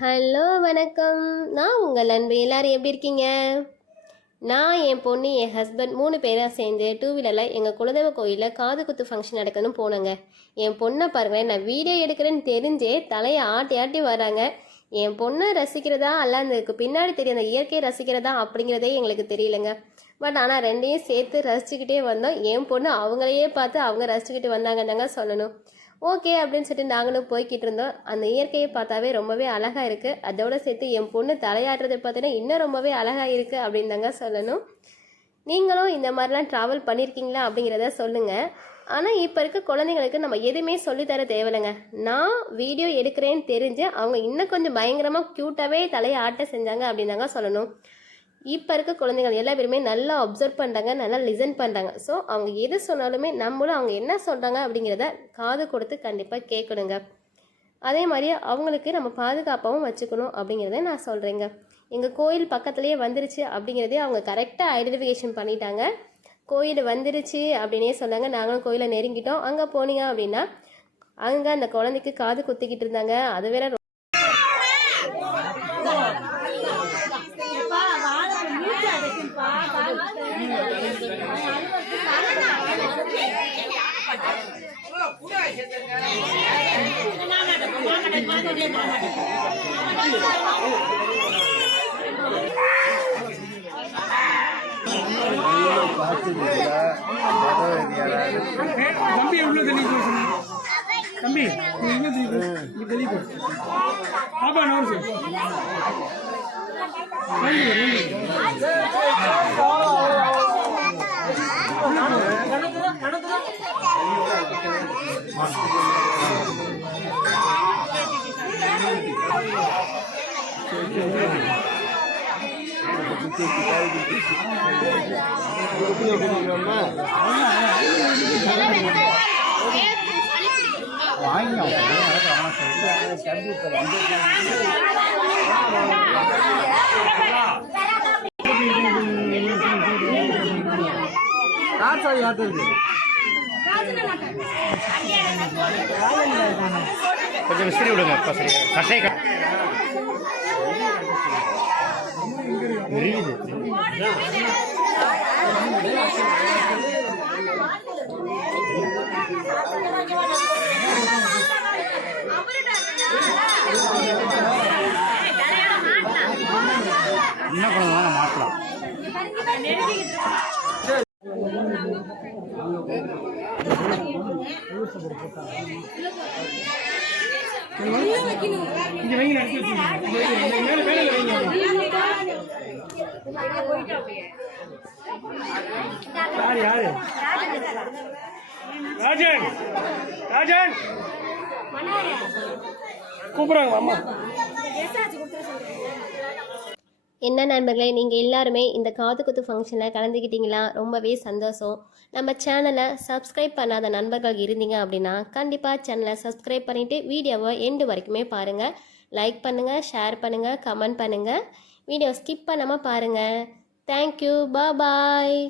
Hello வணக்கம். நான் உங்கள் அன்பு. எல்லாரும் எப்படி இருக்கீங்க? நான் என் பொண்ணு என் ஹஸ்பண்ட் 3 பேராக சேர்ந்து 2 வீலரில் எங்கள் குலதெய்வ கோயிலில் காது குத்து ஃபங்க்ஷன் நடக்கணும்னு போனேங்க. என் பொண்ணை பாருங்களேன், நான் வீடியோ எடுக்கிறேன்னு தெரிஞ்சே தலையை ஆட்டி ஆட்டி வராங்க. என் பொண்ணை ரசிக்கிறதா அல்ல அதுக்கு பின்னாடி தெரிய அந்த இயற்கையை ரசிக்கிறதா அப்படிங்கிறதே எங்களுக்கு தெரியலங்க. பட் ஆனால் ரெண்டையும் சேர்த்து ரசிச்சுக்கிட்டே வந்தோம். என் பொண்ணு அவங்களையே பார்த்து அவங்க ரசிச்சுக்கிட்டு வந்தாங்கன்னாங்க சொல்லணும். ஓகே அப்படின்னு சொல்லிட்டு நாங்களும் போய்கிட்டு இருந்தோம். அந்த இயற்கையை பார்த்தாவே ரொம்பவே அழகாக இருக்குது. அதோடு சேர்த்து என் பொண்ணு தலையாடுறதை பார்த்தீங்கன்னா இன்னும் ரொம்பவே அழகாக இருக்குது அப்படின்னு தாங்க சொல்லணும். நீங்களும் இந்த மாதிரிலாம் ட்ராவல் பண்ணியிருக்கீங்களா அப்படிங்கிறத சொல்லுங்கள். ஆனால் இப்போ இருக்க குழந்தைங்களுக்கு நம்ம எதுவுமே சொல்லித்தர தேவையில்லைங்க. நான் வீடியோ எடுக்கிறேன்னு தெரிஞ்சு அவங்க இன்னும் கொஞ்சம் பயங்கரமாக க்யூட்டாகவே தலையை ஆட்ட செஞ்சாங்க அப்படின்னு தாங்க சொல்லணும். இப்போ இருக்க குழந்தைகள் எல்லா பேருமே நல்லா அப்சர்வ் பண்ணுறாங்க, நல்லா லிசன் பண்ணுறாங்க. ஸோ அவங்க எது சொன்னாலுமே நம்மளும் அவங்க என்ன சொல்கிறாங்க அப்படிங்கிறத காது கொடுத்து கண்டிப்பாக கேட்கணுங்க. அதே மாதிரி அவங்களுக்கு நம்ம பாதுகாப்பாகவும் வச்சுக்கணும் அப்படிங்கிறத நான் சொல்கிறேங்க. எங்கள் கோயில் பக்கத்துலேயே வந்துருச்சு அப்படிங்கிறதே அவங்க கரெக்டாக ஐடென்டிஃபிகேஷன் பண்ணிட்டாங்க. கோயில் வந்துருச்சு அப்படின்னே சொன்னாங்க. நாங்களும் கோயிலை நெருங்கிட்டோம். அங்கே போனீங்க அப்படின்னா அங்கே அந்த குழந்தைக்கு காது குத்திக்கிட்டு இருந்தாங்க. அது வேற தம்பி உள்ள தள்ளி தம்பி தள்ளி பாப்பா நான் கொஞ்சம் விசிறி விடுங்க. கட்டை என்ன பண்ணலாம் மாற்றலாம். இங்க வைங்க, யாரு ராஜன் ராஜன் கூப்பிடுறாங்க அம்மா. என்ன நண்பர்களே, நீங்கள் எல்லாருமே இந்த காது குத்து ஃபங்க்ஷனில் கலந்துக்கிட்டீங்களா? ரொம்பவே சந்தோஷம். நம்ம சேனலை சப்ஸ்கிரைப் பண்ணாத நண்பர்கள் இருந்தீங்க அப்படின்னா கண்டிப்பாக சேனலை சப்ஸ்கிரைப் பண்ணிவிட்டு வீடியோவை எண்டு வரைக்குமே பாருங்கள். லைக் பண்ணுங்கள், ஷேர் பண்ணுங்கள், கமெண்ட் பண்ணுங்கள். வீடியோ ஸ்கிப் பண்ணாமல் பாருங்கள். தேங்க்யூ. பாய்.